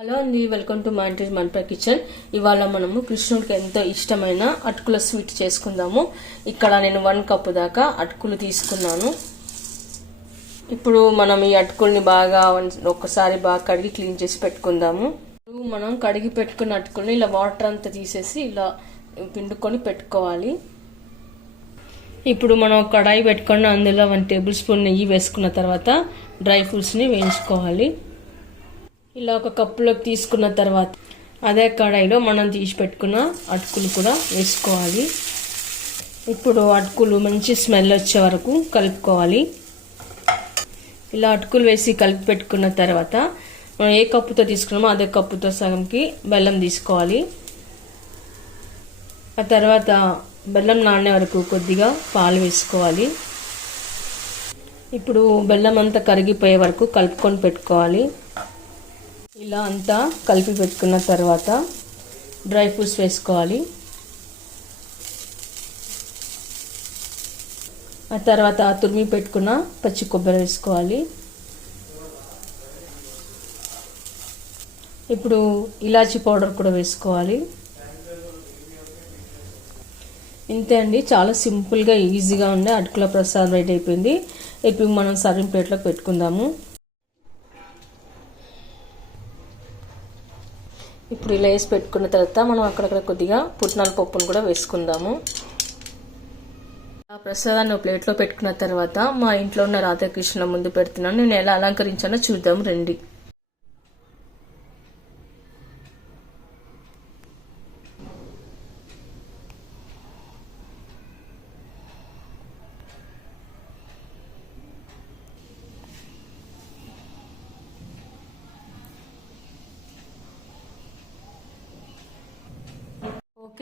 Hello అండి, welcome to మాంటీస్ మంటా kitchen. ఇవాళ మనము కృష్ణుడికి ఎంతో ఇష్టమైన అటుకుల స్వీట్ చేసుకుందాము. ఇక్కడ నేను 1 కప్పు దాకా అటుకులు తీసుకున్నాను. ఇప్పుడు మనం ఈ అటుకుల్ని బాగా ఒక్కసారి బాగా కడిగి క్లీన్ చేసి పెట్టుకుందాము. మనం కడిగి పెట్టుకున్న అటుకుల్ని ఇలా వాటర్ అంతా తీసేసి ఇలా పిండుకొని పెట్టుకోవాలి. ఇప్పుడు మనం కడాయి పెట్టుకొని అందులో 1 టేబుల్ స్పూన్ నెయ్యి వేసుకున్న తర్వాత డ్రై ఫ్రూట్స్ని వేయించుకోవాలి. ఇలా ఒక కప్పులోకి తీసుకున్న తర్వాత అదే కడాయిలో మనం తీసి పెట్టుకున్న అటుకులు కూడా వేసుకోవాలి. ఇప్పుడు అటుకులు మంచి స్మెల్ వచ్చే వరకు కలుపుకోవాలి. ఇలా అటుకులు వేసి కలిపి పెట్టుకున్న తర్వాత మనం ఏ కప్పుతో తీసుకున్నామో అదే కప్పుతో సగంకి బెల్లం తీసుకోవాలి. ఆ తర్వాత బెల్లం నానే వరకు కొద్దిగా పాలు వేసుకోవాలి. ఇప్పుడు బెల్లం అంతా కరిగిపోయే వరకు కలుపుకొని పెట్టుకోవాలి. ఇలా అంతా కలిపి పెట్టుకున్న తర్వాత డ్రై ఫ్రూట్స్ వేసుకోవాలి. ఆ తర్వాత తురిమి పెట్టుకున్న పచ్చి కొబ్బరి వేసుకోవాలి. ఇప్పుడు ఇలాచీ పౌడర్ కూడా వేసుకోవాలి. ఇంతే అండి, చాలా సింపుల్గా ఈజీగా ఉండే అటుకుల ప్రసాదం రెడీ అయిపోయింది. ఇప్పుడు మనం సర్వింగ్ ప్లేట్లోకి పెట్టుకుందాము. ఇప్పుడు ఇలా వేసి పెట్టుకున్న తర్వాత మనం అక్కడక్కడ కొద్దిగా పుట్నాల పప్పును కూడా వేసుకుందాము. ఆ ప్రసాదాన్ని ప్లేట్లో పెట్టుకున్న తర్వాత మా ఇంట్లో ఉన్న రాధాకృష్ణ ముందు పెడుతున్నాను. నేను ఎలా అలంకరించానో చూద్దాం రండి.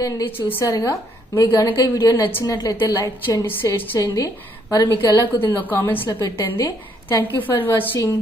ఓకే అండి, చూసారుగా. మీకు గనక ఈ వీడియో నచ్చినట్లయితే లైక్ చేయండి, షేర్ చేయండి. మరి మీకు ఎలా కుదిరిందో కామెంట్స్లో పెట్టండి. Thank you for watching.